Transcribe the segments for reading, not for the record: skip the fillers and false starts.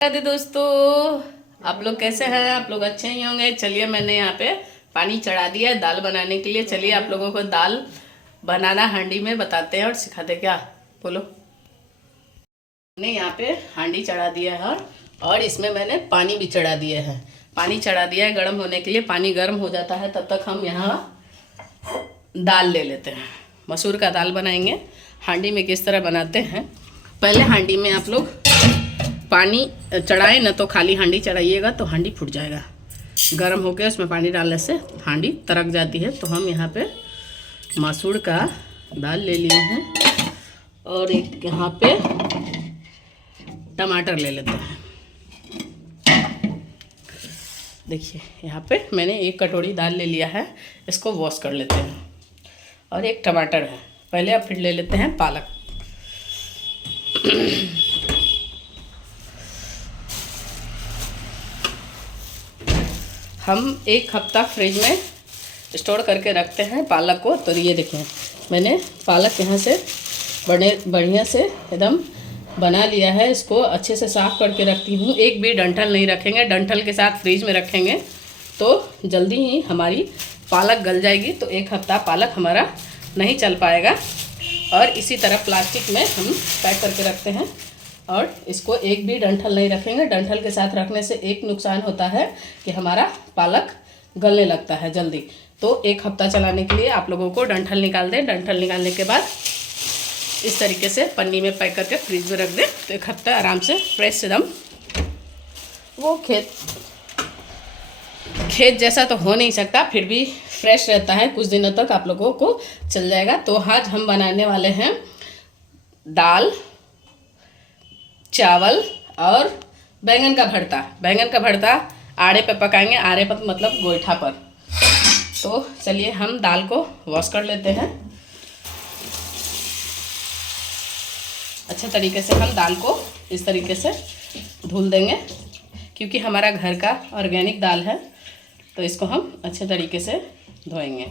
राधे दोस्तों, आप लोग कैसे हैं? आप लोग अच्छे ही होंगे। चलिए, मैंने यहाँ पे पानी चढ़ा दिया है दाल बनाने के लिए। चलिए आप लोगों को दाल बनाना हांडी में बताते हैं और सिखाते। क्या बोलो। मैंने यहाँ पे हांडी चढ़ा दिया है और इसमें मैंने पानी भी चढ़ा दिया है। पानी चढ़ा दिया है गर्म होने के लिए। पानी गर्म हो जाता है तब तक हम यहाँ दाल ले लेते हैं। मसूर का दाल बनाएंगे। हांडी में किस तरह बनाते हैं, पहले हांडी में आप लोग पानी चढ़ाए ना तो खाली हांडी चढ़ाइएगा तो हांडी फूट जाएगा। गर्म होकर उसमें पानी डालने से हांडी तरक जाती है। तो हम यहाँ पे मसूर का दाल ले लिए हैं और एक यहाँ पे टमाटर ले लेते हैं। देखिए यहाँ पे मैंने एक कटोरी दाल ले लिया है, इसको वॉश कर लेते हैं। और एक टमाटर है। पहले अब फिर ले लेते हैं पालक। हम एक हफ्ता फ्रिज में स्टोर करके रखते हैं पालक को। तो ये देखिए मैंने पालक यहाँ से बढ़िया से एकदम बना लिया है। इसको अच्छे से साफ़ करके रखती हूँ। एक भी डंठल नहीं रखेंगे, डंठल के साथ फ्रिज में रखेंगे तो जल्दी ही हमारी पालक गल जाएगी। तो एक हफ्ता पालक हमारा नहीं चल पाएगा। और इसी तरह प्लास्टिक में हम पैक करके रखते हैं और इसको एक भी डंठल नहीं रखेंगे। डंठल के साथ रखने से एक नुकसान होता है कि हमारा पालक गलने लगता है जल्दी। तो एक हफ्ता चलाने के लिए आप लोगों को डंठल निकाल दें। डंठल निकालने के बाद इस तरीके से पन्नी में पैक करके फ्रिज में रख दें तो एक हफ्ता आराम से फ्रेश एकदम वो खेत जैसा तो हो नहीं सकता, फिर भी फ्रेश रहता है। कुछ दिनों तक आप लोगों को चल जाएगा। तो आज हम बनाने वाले हैं दाल, चावल और बैंगन का भरता। बैंगन का भरता आड़े पे पकाएंगे। आड़े पर मतलब गोईठा पर। तो चलिए हम दाल को वॉश कर लेते हैं। अच्छे तरीके से हम दाल को इस तरीके से धुल देंगे क्योंकि हमारा घर का ऑर्गेनिक दाल है। तो इसको हम अच्छे तरीके से धोएंगे।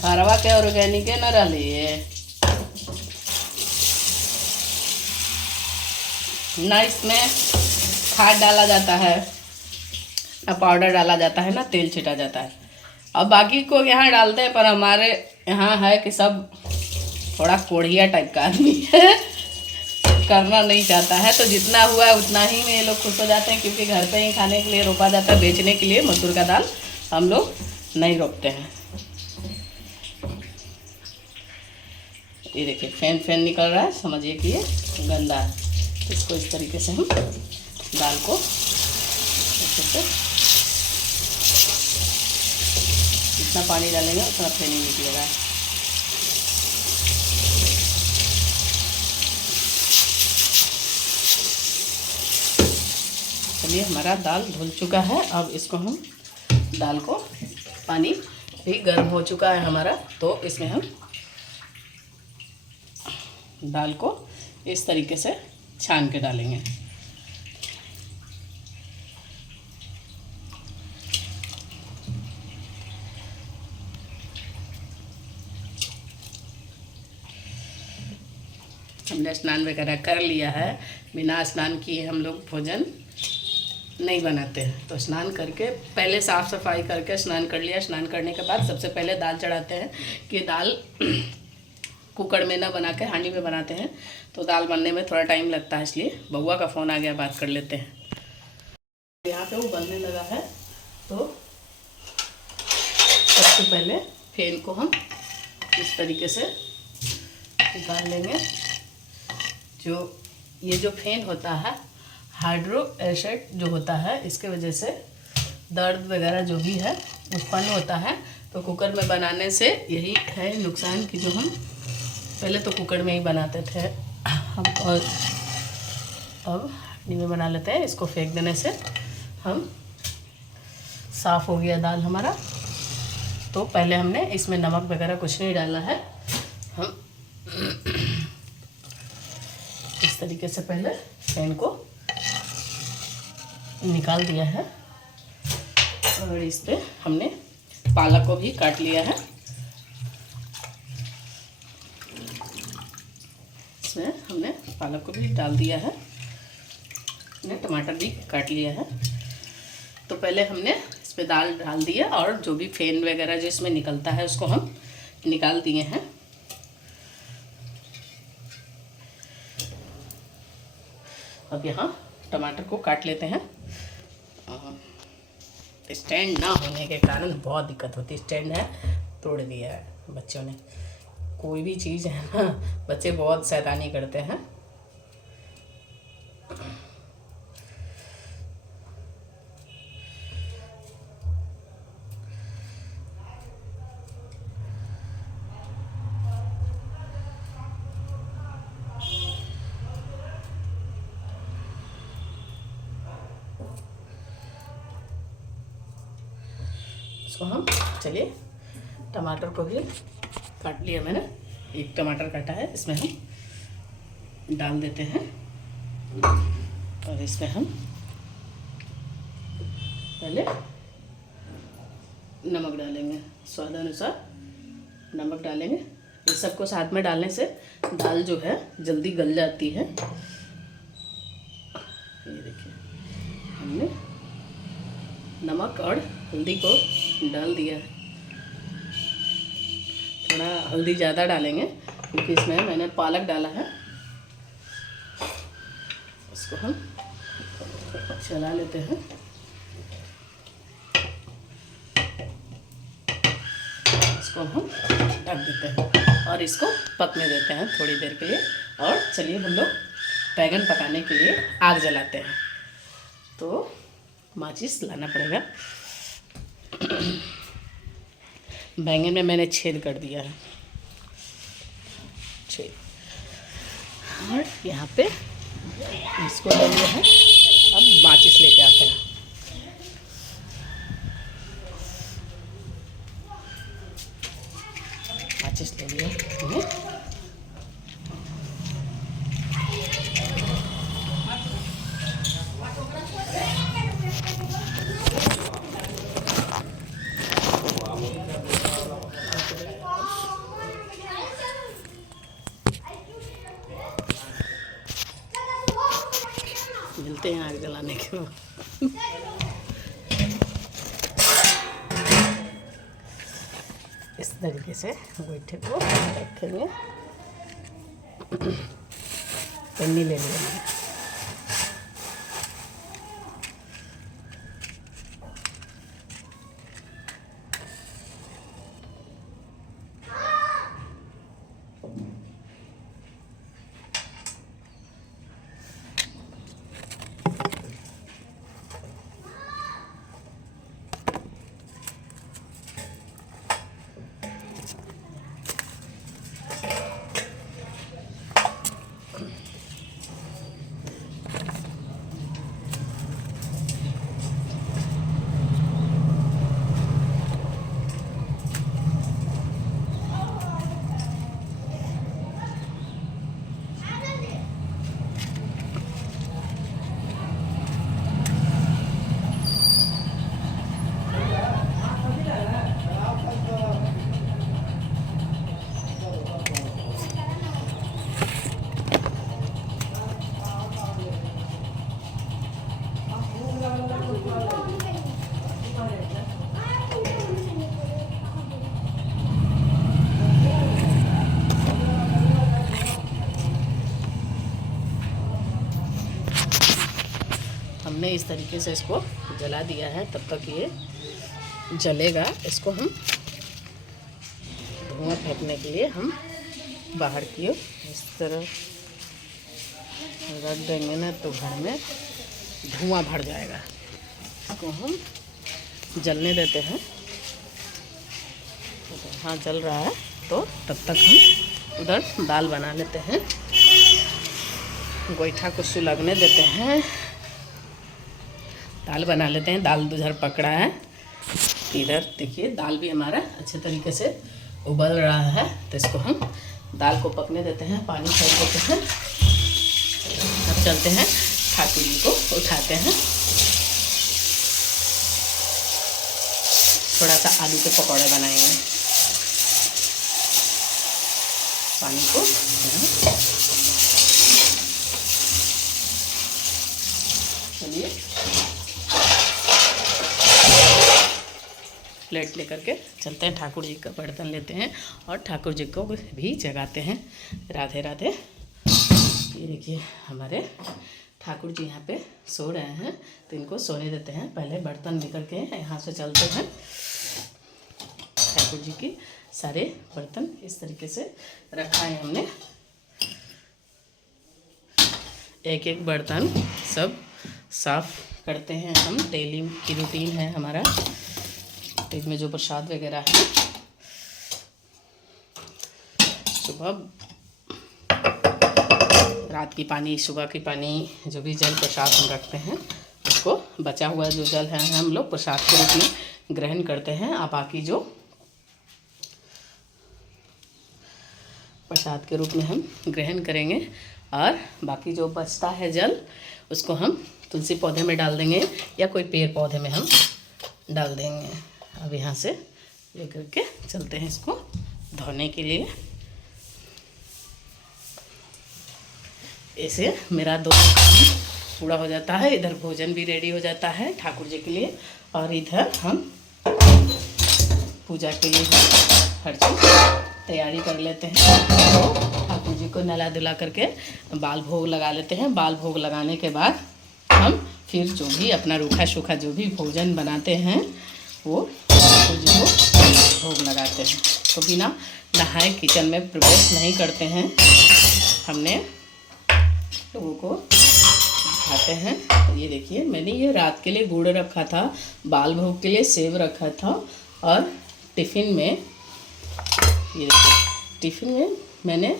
घरवा के ऑर्गेनिक न रही ना, इसमें खाद डाला जाता है ना पाउडर डाला जाता है ना तेल छिटा जाता है। अब बाकी को यहाँ डालते हैं पर हमारे यहाँ है कि सब थोड़ा कोढ़िया टाइप का आदमी है, करना नहीं चाहता है। तो जितना हुआ है उतना ही में ये लोग खुश हो जाते हैं क्योंकि घर पे ही खाने के लिए रोपा जाता है। बेचने के लिए मसूर का दाल हम लोग नहीं रोपते हैं। ये देखिए फैन निकल रहा है, समझिए कि ये गंदा है। इसको इस तरीके से हम दाल को अच्छे से जितना पानी डालेंगे उतना फैन ही निकलेगा। चलिए हमारा दाल धुल चुका है। अब इसको हम दाल को पानी भी गर्म हो चुका है हमारा। तो इसमें हम दाल को इस तरीके से छान के डालेंगे। हमने स्नान वगैरह कर लिया है। बिना स्नान किए हम लोग भोजन नहीं बनाते हैं। तो स्नान करके पहले साफ़ सफाई करके स्नान कर लिया। स्नान करने के बाद सबसे पहले दाल चढ़ाते हैं कि दाल कुकर में ना बना के हांडी में बनाते हैं तो दाल बनने में थोड़ा टाइम लगता है। इसलिए बउआ का फ़ोन आ गया, बात कर लेते हैं। यहाँ पे वो बनने लगा है तो सबसे पहले फेन को हम इस तरीके से निकाल लेंगे। ये जो फेन होता है हाइड्रो एसिड जो होता है, इसके वजह से दर्द वगैरह जो भी है उत्पन्न होता है। तो कुकर में बनाने से यही है नुकसान कि जो हम पहले तो कुकर में ही बनाते थे हम, और अब हांडी में बना लेते हैं। इसको फेंक देने से हम साफ़ हो गया दाल हमारा। तो पहले हमने इसमें नमक वगैरह कुछ नहीं डाला है। हम इस तरीके से पहले पैन को निकाल दिया है और इस पे हमने पालक को भी काट लिया है। इसमें हमने पालक को भी डाल दिया है, हमने टमाटर भी काट लिया है। तो पहले हमने इस पर दाल डाल दिया और जो भी फेन वगैरह जो इसमें निकलता है उसको हम निकाल दिए हैं। अब यहाँ टमाटर को काट लेते हैं। स्टैंड ना होने के कारण बहुत दिक्कत होती है। स्टैंड है, तोड़ दिया है बच्चों ने। कोई भी चीज़ है ना, बच्चे बहुत शैतानी करते हैं। इसको हम चलिए टमाटर को भी काट लिया मैंने, एक टमाटर काटा है, इसमें हम डाल देते हैं। और इसमें हम पहले नमक डालेंगे, स्वाद अनुसार नमक डालेंगे। ये सबको साथ में डालने से दाल जो है जल्दी गल जाती है। ये देखिए हमने नमक और हल्दी को डाल दिया है। थोड़ा हल्दी ज़्यादा डालेंगे क्योंकि इसमें मैंने पालक डाला है। इसको हम चला लेते हैं। इसको हम ढक देते हैं और इसको पकने देते हैं थोड़ी देर के लिए। और चलिए हम लोग बैगन पकाने के लिए आग जलाते हैं। तो माचिस लाना पड़ेगा। बैंगन में मैंने छेद कर दिया है, छेद, और यहाँ पे इसको ले लिया है। अब माचिस लेके आते हैं। माचिस ले लिया हमने। मिलते हैं आग जलाने के बाद। इस तरीके से गोईठे को रखेंगे। पन्नी ले लेंगे। हमने इस तरीके से इसको जला दिया है। तब तक ये जलेगा। इसको हम धुआं फेंकने के लिए हम बाहर की ओर इस तरह रख देंगे ना, तो घर में धुआं भर जाएगा। इसको हम जलने देते हैं। हाँ, जल रहा है। तो तब तक हम उधर दाल बना लेते हैं। गोईठा को सुलगने देते हैं। दाल बना लेते हैं। दाल उधर पकड़ा है। इधर देखिए दाल भी हमारा अच्छे तरीके से उबल रहा है। तो इसको हम दाल को पकने देते हैं, पानी छोड़ देते हैं। अब चलते हैं ठाकुर जी को उठाते हैं। थोड़ा सा आलू के पकौड़े बनाएंगे। पानी को प्लेट लेकर के चलते हैं, ठाकुर जी का बर्तन लेते हैं और ठाकुर जी को भी जगाते हैं। राधे राधे। ये देखिए हमारे ठाकुर जी यहाँ पे सो रहे हैं, तो इनको सोने देते हैं। पहले बर्तन लेकर के यहाँ से चलते हैं। ठाकुर जी की सारे बर्तन इस तरीके से रखा है हमने, एक एक बर्तन सब साफ करते हैं हम। डेली की रूटीन है हमारा। इसमें जो प्रसाद वगैरह है, सुबह रात की पानी, सुबह की पानी, जो भी जल प्रसाद हम रखते हैं, उसको बचा हुआ जो जल है हम लोग प्रसाद के रूप में ग्रहण करते हैं। और बाकी जो प्रसाद के रूप में हम ग्रहण करेंगे, और बाकी जो बचता है जल उसको हम तुलसी पौधे में डाल देंगे या कोई पेड़ पौधे में हम डाल देंगे। अब यहाँ से लेकर के चलते हैं इसको धोने के लिए। ऐसे मेरा दो काम पूरा हो जाता है। इधर भोजन भी रेडी हो जाता है ठाकुर जी के लिए, और इधर हम पूजा के लिए हर चीज़ तैयारी कर लेते हैं। तो ठाकुर जी को नला धुला करके बाल भोग लगा लेते हैं। बाल भोग लगाने के बाद हम फिर जो भी अपना रूखा सूखा जो भी भोजन बनाते हैं वो ठाकुर जी को भोग लगाते हैं। तो बिना नहाए किचन में प्रवेश नहीं करते हैं। हमने लोगों को खाते हैं। तो ये देखिए मैंने ये रात के लिए गुड़ रखा था, बाल भोग के लिए सेब रखा था, और टिफ़िन में ये देखिए टिफ़िन में मैंने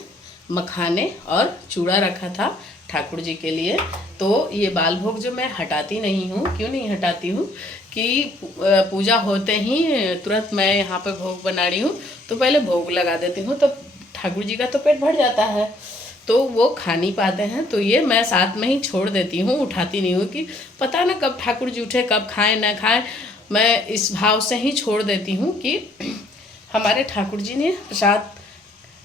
मखाने और चूड़ा रखा था ठाकुर जी के लिए। तो ये बाल भोग जो मैं हटाती नहीं हूँ, क्यों नहीं हटाती हूँ कि पूजा होते ही तुरंत मैं यहाँ पे भोग बना रही हूँ तो पहले भोग लगा देती हूँ, तो ठाकुर जी का तो पेट भर जाता है, तो वो खा नहीं पाते हैं। तो ये मैं साथ में ही छोड़ देती हूँ, उठाती नहीं हूँ कि पता ना कब ठाकुर जी उठे, कब खाएं ना खाएं। मैं इस भाव से ही छोड़ देती हूँ कि हमारे ठाकुर जी ने प्रसाद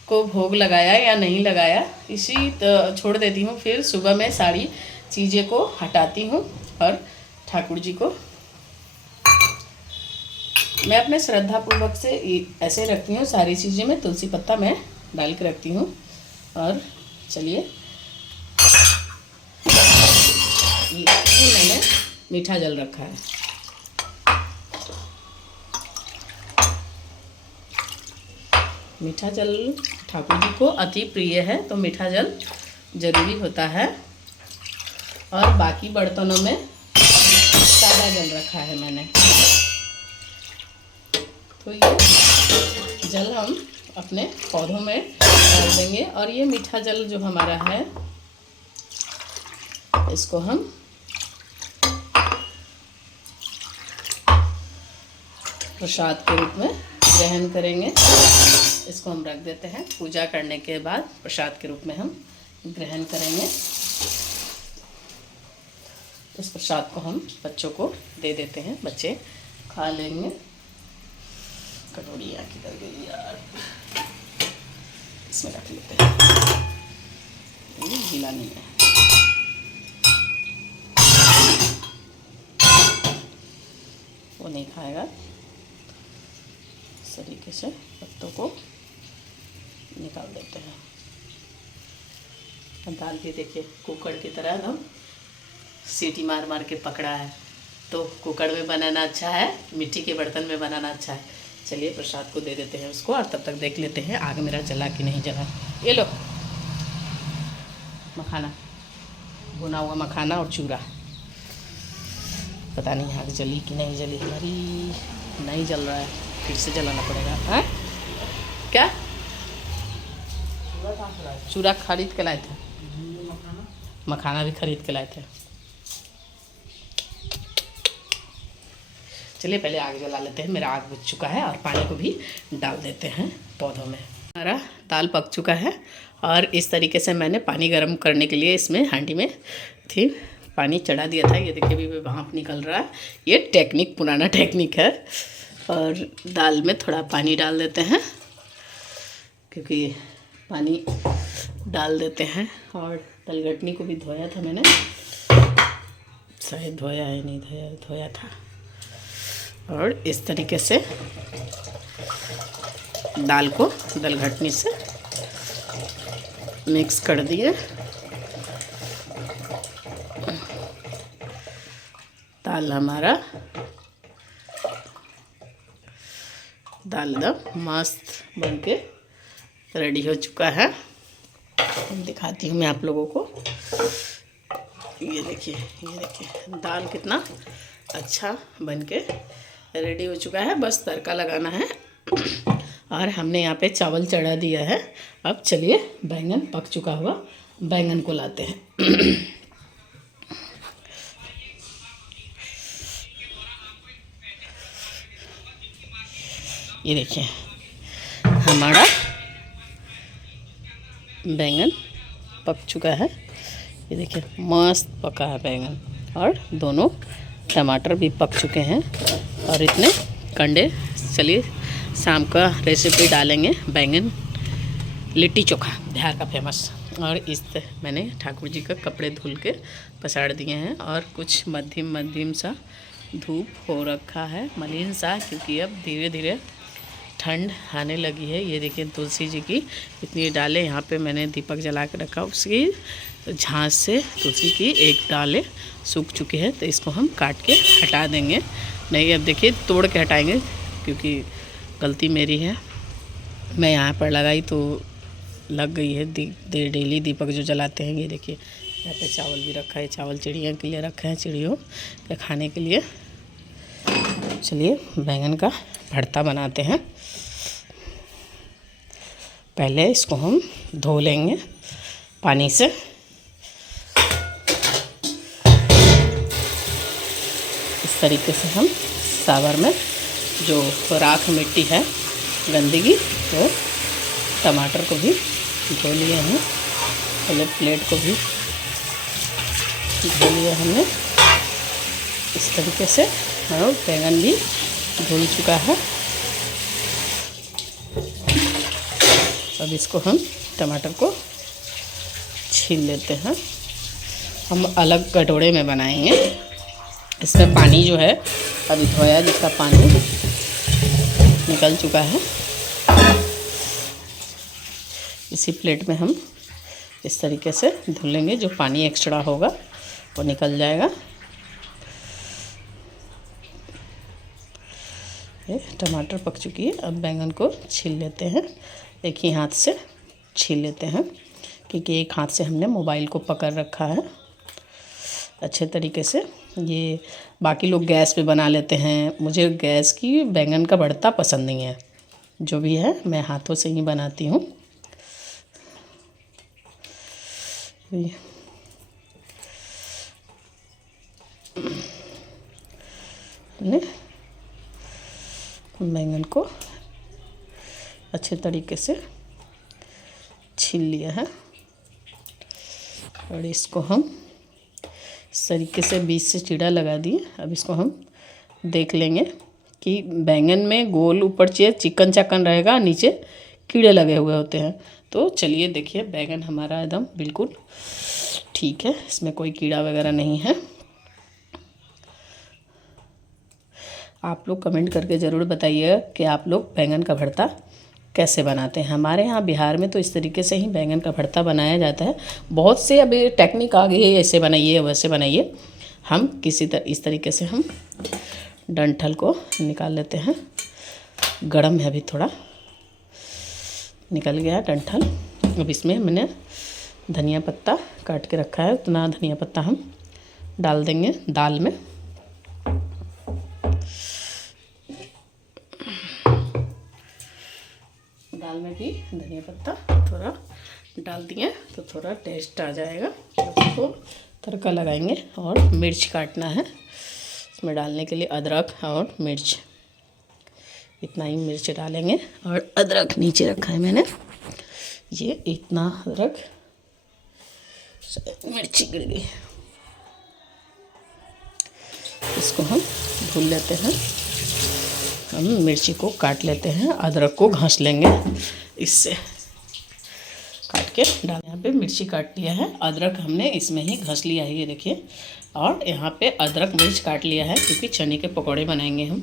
को भोग लगाया या नहीं लगाया, इसी छोड़ देती हूँ। फिर सुबह में सारी चीज़ें को हटाती हूँ और ठाकुर जी को मैं अपने श्रद्धापूर्वक से ऐसे रखती हूँ। सारी चीज़ें में तुलसी पत्ता मैं डाल के रखती हूँ। और चलिए ये मैंने मीठा जल रखा है। मीठा जल ठाकुर जी को अति प्रिय है, तो मीठा जल जरूरी होता है। और बाकी बर्तनों में सादा जल रखा है मैंने। तो ये जल हम अपने पौधों में डाल देंगे। और ये मीठा जल जो हमारा है, इसको हम प्रसाद के रूप में ग्रहण करेंगे। इसको हम रख देते हैं। पूजा करने के बाद प्रसाद के रूप में हम ग्रहण करेंगे। इस प्रसाद को हम बच्चों को दे देते हैं, बच्चे खा लेंगे। कटोरी यहाँ की कर गई यार, इसमें रख लेते हैं, ये गीला नहीं है। वो नहीं खाएगा। इस तरीके से पत्तों को निकाल देते हैं। दाल भी देखिए कुकर की तरह एकदम सीटी मार मार के पकड़ा है। तो कुकर में बनाना अच्छा है, मिट्टी के बर्तन में बनाना अच्छा है। चलिए प्रसाद को दे देते हैं उसको, और तब तक देख लेते हैं आग मेरा जला कि नहीं जला। ये लो मखाना, भुना हुआ मखाना और चूड़ा। पता नहीं आग जली कि नहीं जली हमारी। नहीं जल रहा है, फिर से जलाना पड़ेगा। हाँ क्या? चूड़ा खरीद के लाए थे, मखाना भी खरीद के लाए थे। चलिए पहले आग जला लेते हैं। मेरा आग बुझ चुका है, और पानी को भी डाल देते हैं पौधों में। हमारा दाल पक चुका है, और इस तरीके से मैंने पानी गर्म करने के लिए इसमें हांडी में थी पानी चढ़ा दिया था। ये देखिए अभी भाप निकल रहा है। ये टेक्निक पुराना टेक्निक है। और दाल में थोड़ा पानी डाल देते हैं, क्योंकि पानी डाल देते हैं। और तलगटनी को भी धोया था मैंने, शायद धोया है नहीं धोया था। और इस तरीके से दाल को दलघटनी से मिक्स कर दिए। दाल हमारा दाल एकदम मस्त बनके रेडी हो चुका है। दिखाती हूँ मैं आप लोगों को। ये देखिए दाल कितना अच्छा बनके रेडी हो चुका है। बस तड़का लगाना है और हमने यहाँ पे चावल चढ़ा दिया है। अब चलिए बैंगन पक चुका हुआ बैंगन को लाते हैं। ये देखिए हमारा बैंगन पक चुका है। ये देखिए मस्त पका है बैंगन और दोनों टमाटर भी पक चुके हैं और इतने कंडे। चलिए शाम का रेसिपी डालेंगे बैंगन लिट्टी चोखा, बिहार का फेमस। और इस मैंने ठाकुर जी का कपड़े धुल के पसार दिए हैं और कुछ मध्यम सा धूप हो रखा है, मलिन सा, क्योंकि अब धीरे धीरे ठंड आने लगी है। ये देखिए तुलसी जी की इतनी डालें यहाँ पे मैंने दीपक जला के रखा, उसकी झांस से तुलसी की एक डालें सूख चुकी है, तो इसको हम काट के हटा देंगे। नहीं अब देखिए तोड़ के हटाएंगे, क्योंकि गलती मेरी है, मैं यहाँ पर लगाई तो लग गई है। डेली दीपक जो जलाते हैं। ये देखिए यहाँ पे चावल भी रखा है, चावल चिड़िया के लिए रखा है, चिड़ियों के खाने के लिए। चलिए बैंगन का भरता बनाते हैं। पहले इसको हम धो लेंगे पानी से। इस तरीके से हम सावर में जो राख मिट्टी है गंदगी, तो टमाटर को भी धो लिए हैं, पहले प्लेट को भी धो लिया हमने इस तरीके से, और बैंगन भी धुल चुका है। अब इसको हम टमाटर को छील लेते हैं। हम अलग कटोरे में बनाएंगे। इसमें पानी जो है अभी धोया जिसका पानी निकल चुका है, इसी प्लेट में हम इस तरीके से धुल लेंगे। जो पानी एक्स्ट्रा होगा वो निकल जाएगा। ये टमाटर पक चुकी है। अब बैंगन को छील लेते हैं, एक ही हाथ से छील लेते हैं, क्योंकि एक हाथ से हमने मोबाइल को पकड़ रखा है अच्छे तरीके से। ये बाकी लोग गैस पे बना लेते हैं, मुझे गैस की बैंगन का भरता पसंद नहीं है। जो भी है मैं हाथों से ही बनाती हूँ। बैंगन को अच्छे तरीके से छील लिया है और इसको हम इस तरीके से बीच से चीड़ा लगा दिए। अब इसको हम देख लेंगे कि बैंगन में गोल ऊपर से चिकन चाकन रहेगा, नीचे कीड़े लगे हुए होते हैं। तो चलिए देखिए बैंगन हमारा एकदम बिल्कुल ठीक है, इसमें कोई कीड़ा वगैरह नहीं है। आप लोग कमेंट करके ज़रूर बताइए कि आप लोग बैंगन का भरता कैसे बनाते हैं। हमारे यहाँ बिहार में तो इस तरीके से ही बैंगन का भरता बनाया जाता है। बहुत से अभी टेक्निक आ गई है, ऐसे बनाइए वैसे बनाइए। हम इस तरीके से हम डंठल को निकाल लेते हैं। गरम है अभी थोड़ा, निकल गया डंठल। अब इसमें मैंने धनिया पत्ता काट के रखा है, उतना धनिया पत्ता हम डाल देंगे दाल में। दाल में भी धनिया पत्ता थोड़ा डाल दिए तो थोड़ा टेस्ट आ जाएगा। उसको तड़का लगाएंगे और मिर्च काटना है इसमें डालने के लिए, अदरक और मिर्च, इतना ही मिर्च डालेंगे। और अदरक नीचे रखा है मैंने, ये इतना अदरक, मिर्ची गिर गई। इसको हम भून लेते हैं। हम मिर्ची को काट लेते हैं, अदरक को घस लेंगे इससे। काट के डाल। यहाँ पे मिर्ची काट लिया है, अदरक हमने इसमें ही घस लिया है, ये देखिए। और यहाँ पे अदरक मिर्च काट लिया है क्योंकि चने के पकौड़े बनाएंगे हम।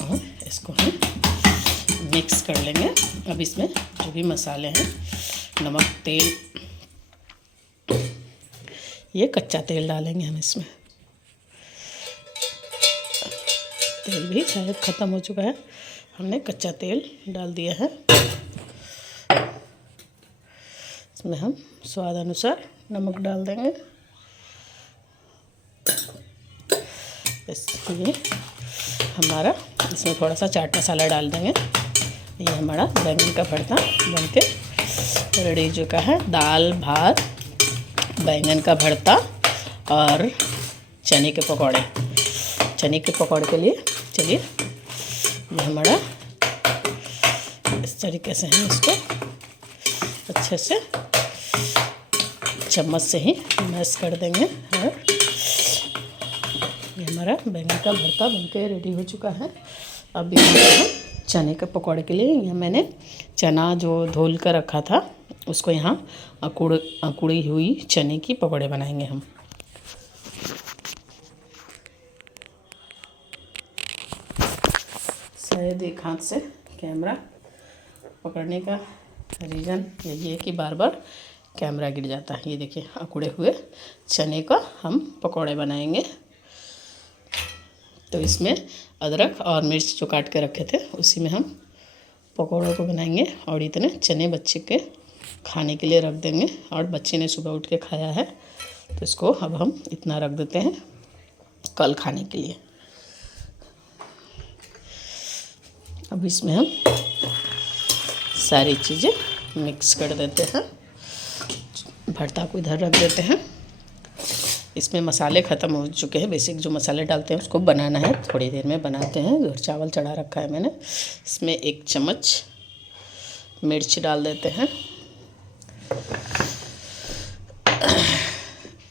और इसको हम मिक्स कर लेंगे। अब इसमें जो भी मसाले हैं, नमक, तेल, ये कच्चा तेल डालेंगे हम इसमें। तेल भी शायद ख़त्म हो चुका है, हमने कच्चा तेल डाल दिया है। इसमें हम स्वाद अनुसार नमक डाल देंगे। इसलिए हमारा इसमें थोड़ा सा चाट मसाला डाल देंगे। ये हमारा बैंगन का भरता बनके रेडी हो चुका है। दाल, भात, बैंगन का भरता और चने के पकौड़े। चने के पकौड़े के लिए चलिए, ये हमारा इस तरीके से हम इसको अच्छे से चम्मच से ही मैश कर देंगे। और ये हमारा बैंगन का भरता बनके रेडी हो चुका है। अब यहाँ चने के पकौड़े के लिए यहाँ मैंने चना जो धुल कर रखा था उसको यहाँ अकुड़ी हुई चने की पकौड़े बनाएंगे हम। शायद एक हाथ से कैमरा पकड़ने का रीज़न यही है कि बार बार कैमरा गिर जाता है। ये देखिए, अकुड़े हुए चने का हम पकौड़े बनाएंगे। तो इसमें अदरक और मिर्च जो काट के रखे थे उसी में हम पकौड़ों को बनाएंगे। और इतने चने बच्चे के खाने के लिए रख देंगे। और बच्चे ने सुबह उठ के खाया है तो इसको अब हम इतना रख देते हैं कल खाने के लिए। अब इसमें हम सारी चीज़ें मिक्स कर देते हैं। भरता को इधर रख देते हैं। इसमें मसाले ख़त्म हो चुके हैं, बेसिक जो मसाले डालते हैं उसको बनाना है, थोड़ी देर में बनाते हैं। और चावल चढ़ा रखा है मैंने। इसमें 1 चम्मच मिर्च डाल देते हैं,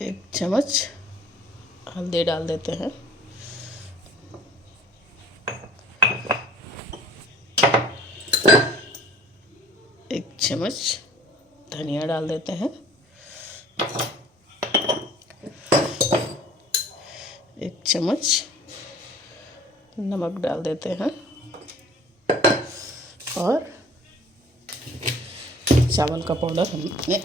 1 चम्मच हल्दी डाल देते हैं, 1 चम्मच धनिया डाल देते हैं, 1 चम्मच नमक डाल देते हैं और चावल का पाउडर हमने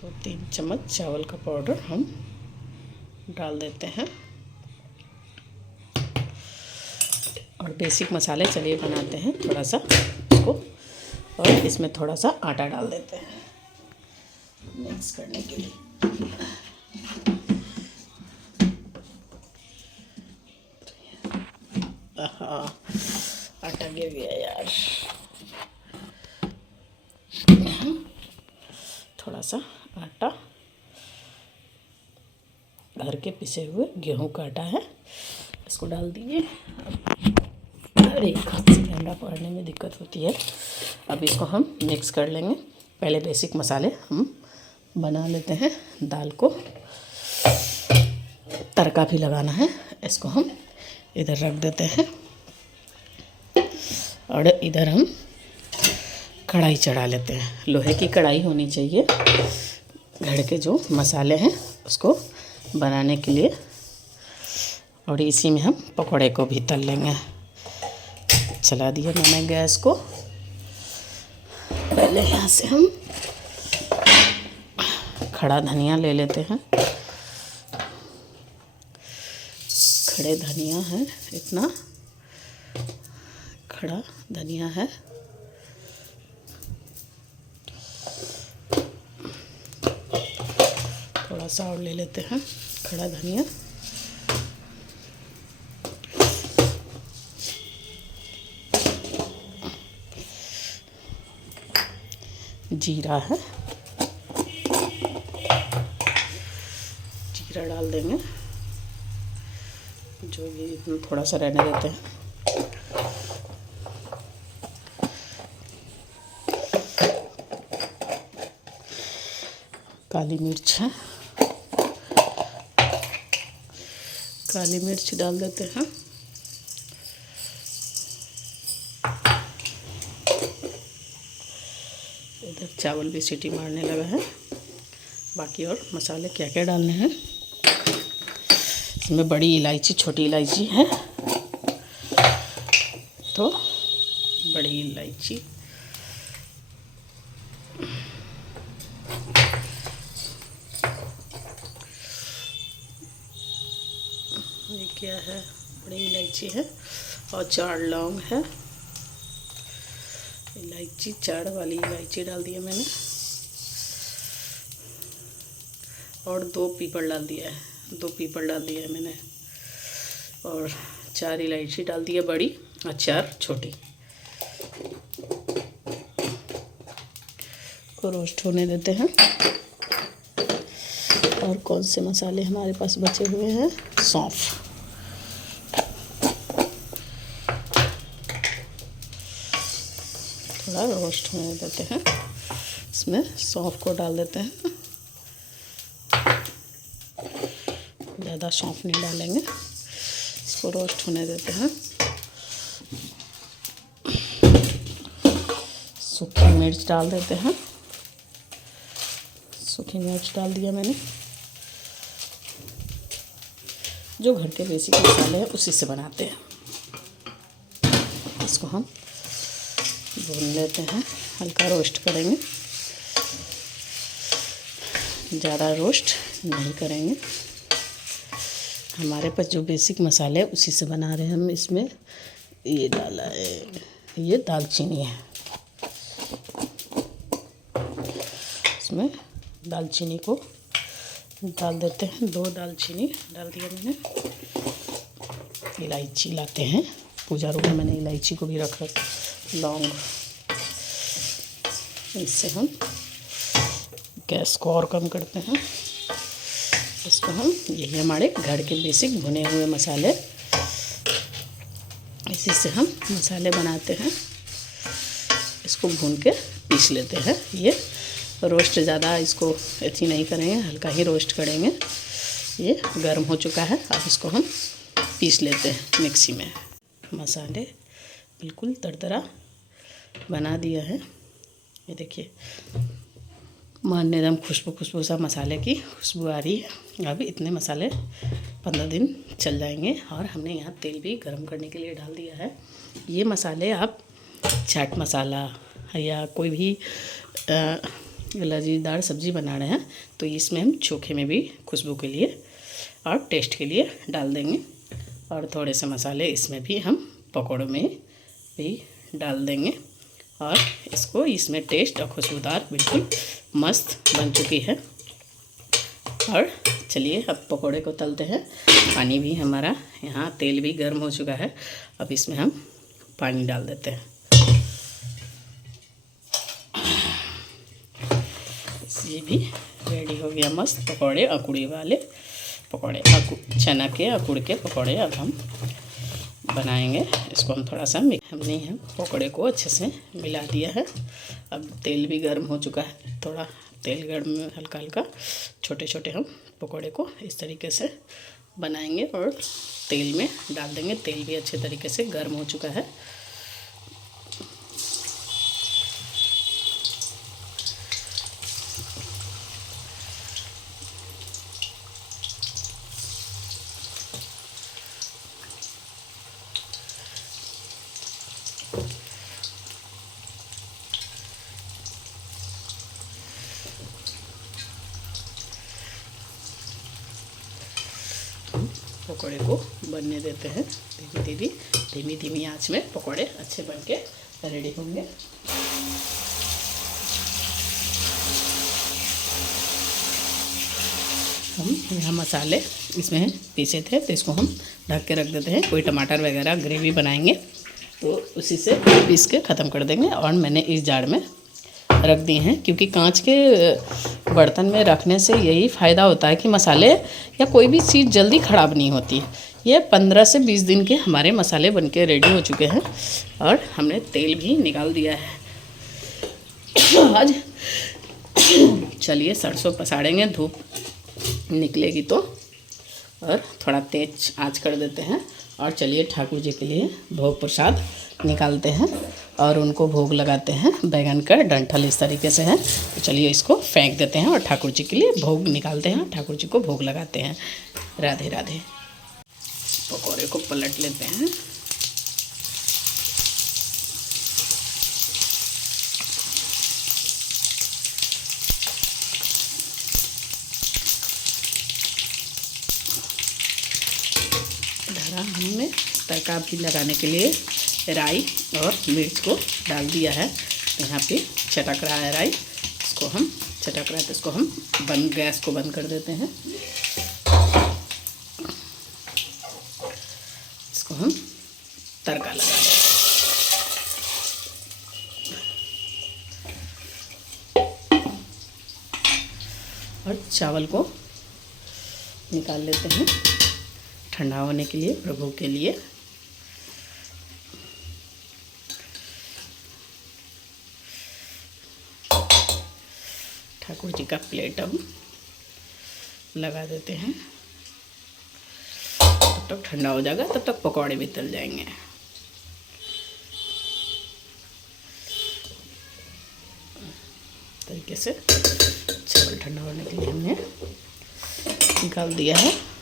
2-3 चम्मच चावल का पाउडर हम डाल देते हैं। और बेसिक मसाले चलिए बनाते हैं थोड़ा सा इसको। और इसमें थोड़ा सा आटा डाल देते हैं मिक्स करने के लिए। आटा गिर गया यार। थोड़ा सा आटा, घर के पिसे हुए गेहूं का आटा है, इसको डाल दीजिए। अरे हाथ से कैमरा पकड़ने में दिक्कत होती है। अब इसको हम मिक्स कर लेंगे। पहले बेसिक मसाले हम बना लेते हैं। दाल को तड़का भी लगाना है, इसको हम इधर रख देते हैं। और इधर हम कढ़ाई चढ़ा लेते हैं। लोहे की कढ़ाई होनी चाहिए घर के जो मसाले हैं उसको बनाने के लिए। और इसी में हम पकौड़े को भी तल लेंगे। चला दिया मैंने गैस को। पहले यहाँ से हम खड़ा धनिया ले लेते हैं। खड़े धनिया है, इतना खड़ा धनिया है। थोड़ा सा और ले लेते हैं खड़ा धनिया। जीरा है, जीरा डाल देंगे, जो भी थोड़ा सा रहने देते हैं। काली मिर्च है, काली मिर्च डाल देते हैं। इधर चावल भी सीटी मारने लगा है। बाकी और मसाले क्या क्या डालने हैं, इसमें बड़ी इलायची छोटी इलायची है, तो बड़ी इलायची, ये क्या है, बड़ी इलायची है, और 4 लौंग है। इलायची 4 वाली इलायची डाल दिया मैंने, और 2 पीपल डाल दिया है, 2 पीपल डाल दिया है मैंने, और 4 इलायची डाल दिया बड़ी और 4 छोटी। को रोस्ट होने देते हैं। और कौन से मसाले हमारे पास बचे हुए हैं, सौंफ, थोड़ा रोस्ट होने देते हैं। इसमें सौंफ को डाल देते हैं, ज़्यादा सौंफ नहीं डालेंगे, इसको रोस्ट होने देते हैं। सूखी मिर्च डाल देते हैं, सूखी मिर्च डाल दिया मैंने। जो घर के बेसिक मसाले हैं उसी से बनाते हैं। इसको हम भून लेते हैं, हल्का रोस्ट करेंगे, ज़्यादा रोस्ट नहीं करेंगे। हमारे पास जो बेसिक मसाले हैं उसी से बना रहे हैं हम। इसमें ये डाला है, ये दालचीनी है, इसमें दालचीनी को डाल देते हैं, 2 दालचीनी डाल दिया मैंने। इलायची लाते हैं, पूजा रूम में मैंने इलायची को भी रख लौंग। इससे हम गैस को और कम करते हैं। इसको हम, यही हमारे घर के बेसिक भुने हुए मसाले, इसी से हम मसाले बनाते हैं। इसको भून के पीस लेते हैं। ये रोस्ट ज़्यादा इसको ऐसी नहीं करेंगे, हल्का ही रोस्ट करेंगे। ये गर्म हो चुका है, अब इसको हम पीस लेते हैं मिक्सी में। मसाले बिल्कुल दरदरा बना दिया है, ये देखिए, मारने एकदम खुशबू सा मसाले की खुशबू आ रही है। अब इतने मसाले 15 दिन चल जाएंगे। और हमने यहाँ तेल भी गर्म करने के लिए डाल दिया है। ये मसाले आप चाट मसाला या कोई भी लजीदार सब्ज़ी बना रहे हैं तो इसमें हम चोखे में भी खुशबू के लिए और टेस्ट के लिए डाल देंगे। और थोड़े से मसाले इसमें भी हम पकौड़ों में भी डाल देंगे। और इसको, इसमें टेस्ट और खुशबूदार बिल्कुल मस्त बन चुकी है। और चलिए अब पकौड़े को तलते हैं। पानी भी हमारा यहाँ, तेल भी गर्म हो चुका है। अब इसमें हम पानी डाल देते हैं। ये भी रेडी हो गया मस्त पकौड़े, अकुड़ी वाले पकौड़े, चना के अकुड़ के पकौड़े अब हम बनाएंगे। इसको हम थोड़ा सा हमने हम पकौड़े को अच्छे से मिला दिया है। अब तेल भी गर्म हो चुका है, थोड़ा तेल गर्म में हल्का हल्का छोटे छोटे हम पकौड़े को इस तरीके से बनाएंगे और तेल में डाल देंगे। तेल भी अच्छे तरीके से गर्म हो चुका है। पकौड़े को बनने देते हैं धीमी धीमी आंच में। पकौड़े अच्छे बनके रेडी होंगे। हम यहाँ मसाले इसमें पीसे थे तो इसको हम ढक के रख देते हैं। कोई टमाटर वगैरह ग्रेवी बनाएंगे तो उसी से पीस के ख़त्म कर देंगे। और मैंने इस जार में रख दिए हैं क्योंकि कांच के बर्तन में रखने से यही फ़ायदा होता है कि मसाले या कोई भी चीज़ जल्दी ख़राब नहीं होती। ये 15 से 20 दिन के हमारे मसाले बनके रेडी हो चुके हैं और हमने तेल भी निकाल दिया है। आज चलिए सरसों पसाड़ेंगे, धूप निकलेगी तो। और थोड़ा तेज आंच कर देते हैं और चलिए ठाकुर जी के लिए भोग प्रसाद निकालते हैं। और उनको भोग लगाते हैं। बैंगन का डंठल इस तरीके से है। तो चलिए इसको फेंक देते हैं और ठाकुर जी के लिए भोग निकालते हैं, ठाकुर जी को भोग लगाते हैं। राधे राधे। पकौड़े को पलट लेते हैं। हमने तड़का भी लगाने के लिए राई और मिर्च को डाल दिया है। तो यहाँ पे चटक रहा है राई, इसको हम चटक रहा है तो इसको हम गैस को बंद कर देते हैं। इसको हम तड़का लगा दें और चावल को निकाल लेते हैं ठंडा होने के लिए, प्रभु के लिए। ठाकुर जी का प्लेट अब लगा देते हैं। तब तक ठंडा हो जाएगा, तब तक पकौड़े भी तल जाएंगे। तरीके से चावल ठंडा होने के लिए हमने निकाल दिया है।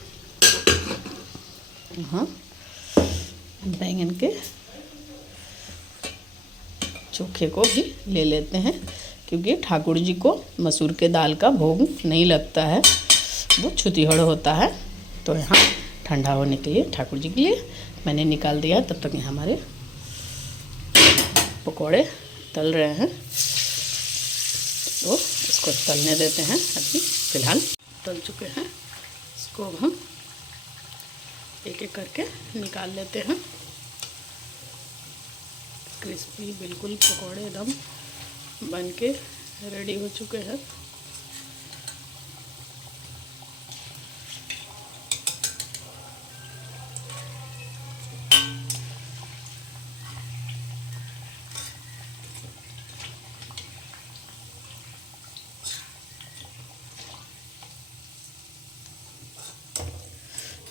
हाँ, बैंगन के चोखे को भी ले लेते हैं, क्योंकि ठाकुर जी को मसूर के दाल का भोग नहीं लगता है, वो छुतीहड़ होता है। तो यहाँ ठंडा होने के लिए ठाकुर जी के लिए मैंने निकाल दिया। तब तक यहाँ हमारे पकोड़े तल रहे हैं, तो इसको तलने देते हैं। अभी फ़िलहाल तल चुके हैं, इसको हम एक एक करके निकाल लेते हैं। क्रिस्पी बिल्कुल पकोड़े एकदम बन के रेडी हो चुके हैं।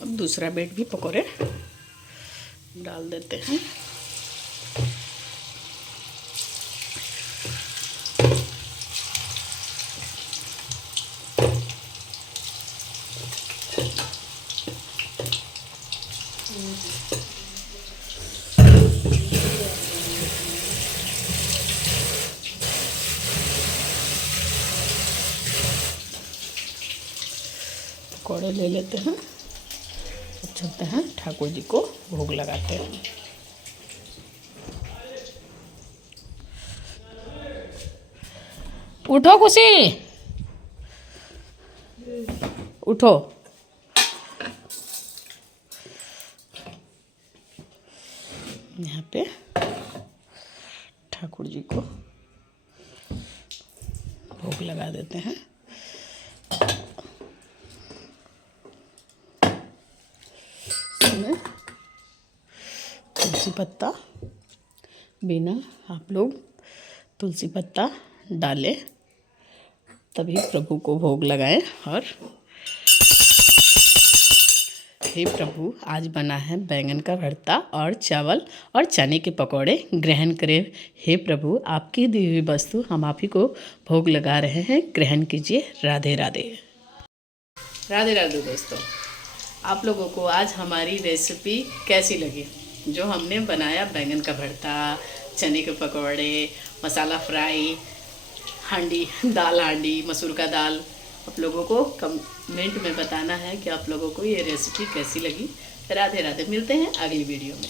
अब दूसरा बेट भी पकोड़े डाल देते हैं। पकोड़े ले लेते हैं, चलते हैं ठाकुर जी को भोग लगाते हैं। उठो खुशी, उठो। यहाँ पे ठाकुर जी को भोग लगा देते हैं। तुलसी पत्ता, बिना आप लोग तुलसी पत्ता डालें तभी प्रभु को भोग लगाएं। और हे प्रभु, आज बना है बैंगन का भरता और चावल और चने के पकौड़े, ग्रहण करें। हे प्रभु, आपकी दी हुई वस्तु हम आप ही को भोग लगा रहे हैं, ग्रहण कीजिए। राधे राधे। राधे राधे दोस्तों, आप लोगों को आज हमारी रेसिपी कैसी लगी? जो हमने बनाया बैंगन का भरता, चने के पकौड़े, मसाला फ्राई, हांडी दाल, हांडी मसूर का दाल, आप लोगों को कमेंट में बताना है कि आप लोगों को ये रेसिपी कैसी लगी। राधे राधे। मिलते हैं अगली वीडियो में।